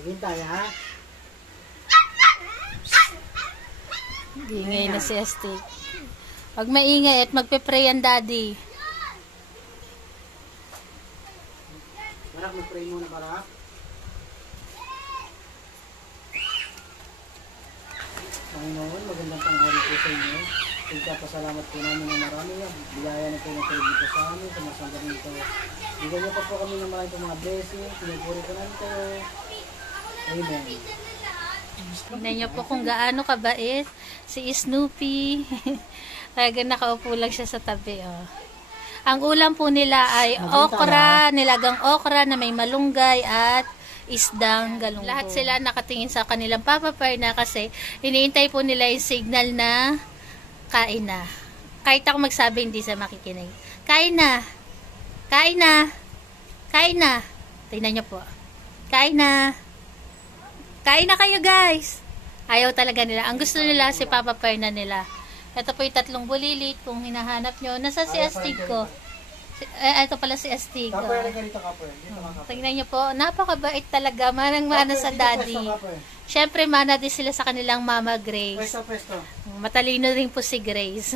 Maghintay ha. Ingay na si Astig. Pag maingay at magpe-pray ang daddy. Barak, mag-pray muna, Barak. Panginoon, magandang tanghali po sa inyo. Pasalamat po namin ng marami. Biyaya na po ng tulog dito sa amin. Sumasamba nito. Bigyan niyo pa po kami ng maraming mga blessing. Pinupuri ko namin kayo. Amen. Tingnan niyo po kung gaano kabait si Snoopy. Talaga nakaupo lang siya sa tabi. Oh. Ang ulam po nila ay okra, nilagang okra na may malunggay at isdang galunggong. Lahat sila nakatingin sa kanilang Papa Perna kasi iniintay po nila yung signal na kain na. Kahit ako magsabi, hindi siya makikinig. Kain na! Kain na! Kain na! Tingnan niyo po. Kain na! Kain na kayo, guys! Ayaw talaga nila. Ang gusto nila si Papa Perna nila. Ito po yung tatlong bulilit. Kung hinahanap nyo, nasa si Astig ko. Ito pala si Astig. Tingnan nyo po, napakabait talaga. Manang-mana sa daddy. Siyempre, mana din sila sa kanilang mama Grace. Matalino rin po si Grace.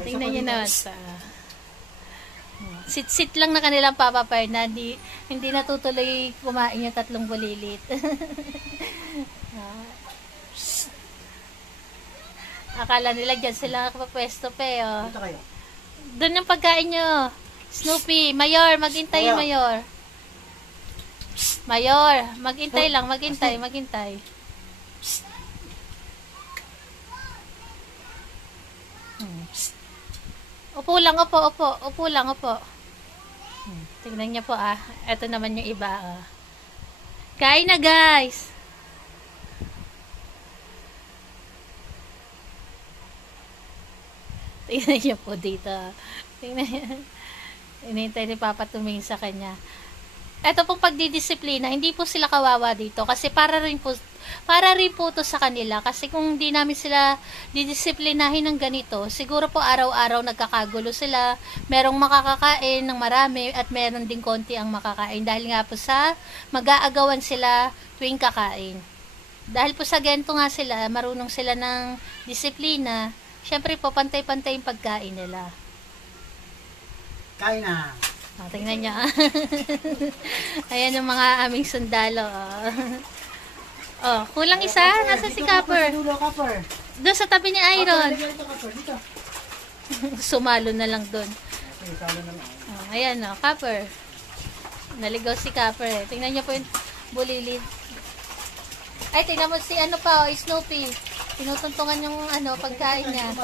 Tingnan nyo naman sa... Sit-sit lang na kanilang Papa Perna. Hindi natutuloy kumain yung tatlong bulilit. Akala nila dyan sila nakapapwesto pe, oh. Doon yung pagkain nyo. Snoopy, Mayor, maghintay yung Mayor. Mayor, maghintay lang, maghintay. Upo lang, upo lang. Tingnan niyo po ah. Ito naman yung iba ah. Kain na guys. Tingnan niyo po dito. Tingnan niyo. Inintay ni Papa tumingin sa kanya. Ito pong pagdidisiplina, hindi po sila kawawa dito kasi para rin po to sa kanila kasi kung hindi namin sila didisiplinahin ng ganito, siguro po araw-araw nagkakagulo sila, merong makakakain ng marami at meron din konti ang makakain dahil nga po sa mag-aagawan sila tuwing kakain. Dahil po sa ganito nga sila, marunong sila ng disiplina, syempre po pantay-pantay yung pagkain nila. Kain na. Oh, tingnan niya. Ayan yung mga aming sundalo. Oh, kulang isa. Nasa si Copper. Doon sa tabi ni Iron. Sumalo na lang doon. Oh, ayan o, Copper. Naligaw si Copper eh. Tingnan niyo po yung bulilit. Ay, tingnan mo si ano pa, oh, Snoopy. Tinutuntungan yung ano, pagkain niya.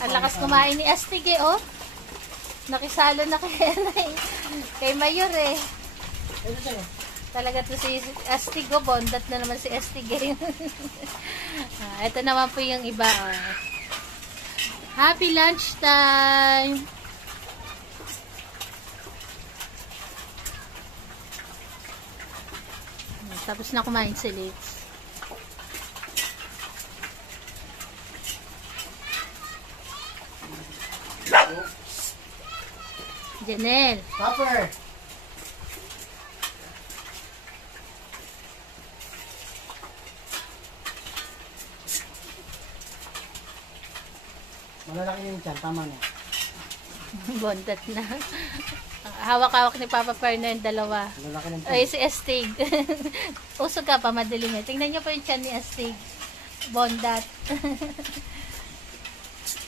Ang lakas kumain ni Astig eh, oh. Nakisalo na kay Mayor eh. Talaga to si Astig, oh. Bondat na naman si Astig eh. Ito naman po yung iba, oh. Happy lunch time! Tapos na kumain si Litz. Janelle. Copper. Malalaki na yung tiyan. Tama na. Bondat na. Hawak-hawak ni Papa Perna yung dalawa. Malalaki na yung Ay, si Astig. Usog ka pa, madilim eh. Tingnan niyo po yung tiyan ni Astig. Bondat.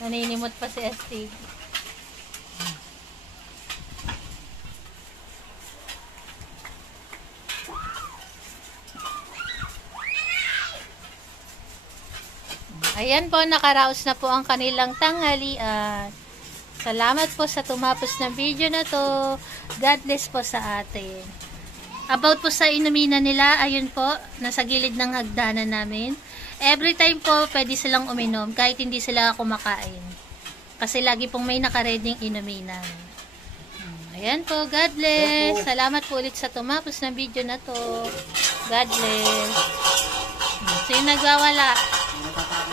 Naninimot pa si Astig. Ayan po, nakaraos na po ang kanilang tanghalian. Salamat po sa tumapos ng video na to. God bless po sa atin. About po sa inuminan nila, ayun po, nasa gilid ng hagdanan namin. Every time po, pwede silang uminom kahit hindi sila kumakain. Kasi lagi pong may nakareding inuminan. Ayan po, God bless. Salamat po ulit sa tumapos ng video na to. God bless. Sino nagwawala?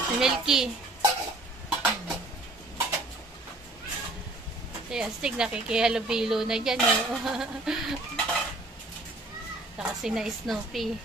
Si Milky. Si Si Astig nakikihalubilo na dyan, oh. Saka si na Snoopy.